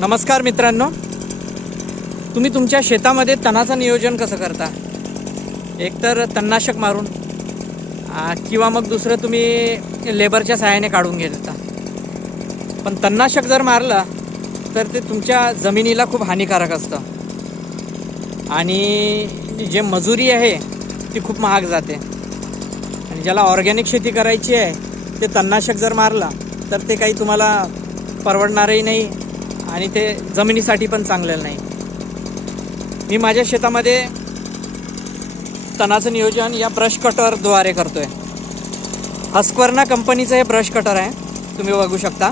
नमस्कार मित्रांनो, तुम्ही तुमच्या शेतामध्ये तणाचं नियोजन कसं करता? एकतर तणनाशक मारून किंवा मग दुसरं तुम्ही लेबरच्या सहाय्याने काढून घेता. पण तणनाशक जर मारलं तर ते तुमच्या जमिनीला खूप हानिकारक असतं आणि जे मजुरी आहे ती खूप महाग जाते. आणि ज्याला ऑर्गॅनिक शेती करायची आहे ते तणनाशक जर मारला तर ते काही तुम्हाला परवडणारही नाही आणि ते जमिनीसाठी पण चांगलेलं नाही. मी माझ्या शेतामध्ये तणाचं नियोजन या ब्रश कटरद्वारे करतो आहे. हस्क्वर्ना कंपनीचं हे ब्रश कटर आहे, तुम्ही बघू शकता.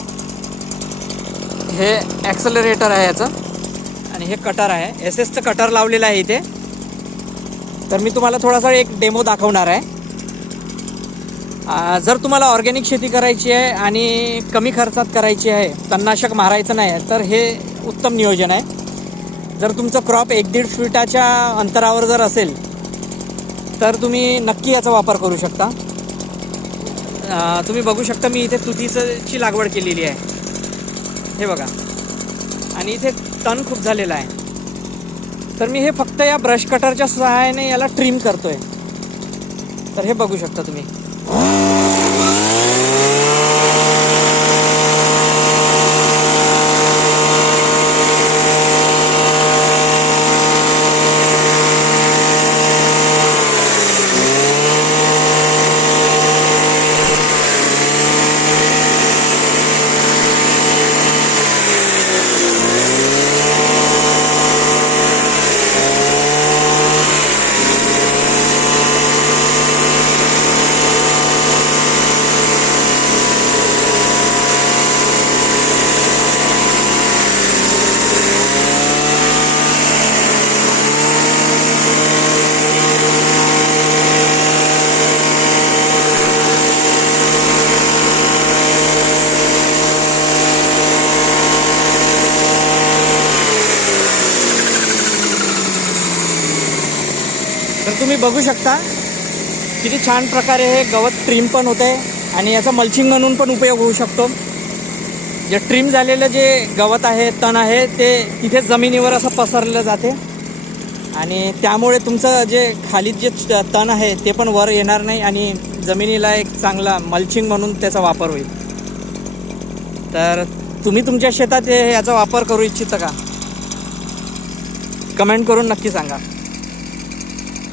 हे ॲक्सेलरेटर आहे याचं आणि हे कटर आहे. एसएसचं कटर लावलेलं आहे इथे. तर मी तुम्हाला थोडासा एक डेमो दाखवणार आहे. जर तुम्हाला ऑर्गॅनिक शेती करायची आहे आणि कमी खर्चात करायची आहे, तणनाशक मारायचं नाही आहे, तर हे उत्तम नियोजन आहे. जर तुमचं क्रॉप 1-1.5 फीटाच्या अंतरावर जर असेल तर तुम्ही नक्की याचा वापर करू शकता. तुम्ही बघू शकता मी इथे तुतीची लागवड केलेली आहे, हे बघा. आणि इथे तण खूप झालेला आहे. तर मी हे फक्त या ब्रश कटरच्या सहाय्याने याला ट्रिम करतो आहे. तर हे बघू शकता तुम्ही. तर तुम्ही बघू शकता किती छान प्रकारे हे गवत ट्रिम पण होत आहे आणि याचा मल्चिंग म्हणून पण उपयोग होऊ शकतो. जे ट्रिम झालेलं जे गवत आहे, तण आहे, ते तिथे जमिनीवर असं पसरलं जाते आणि त्यामुळे तुमचं जे खाली जे तण आहे ते पण वर येणार नाही आणि जमिनीला एक चांगला मल्चिंग म्हणून त्याचा वापर होईल. तर तुम्ही तुमच्या शेतात याचा वापर करू इच्छिता का? कमेंट करून नक्की सांगा.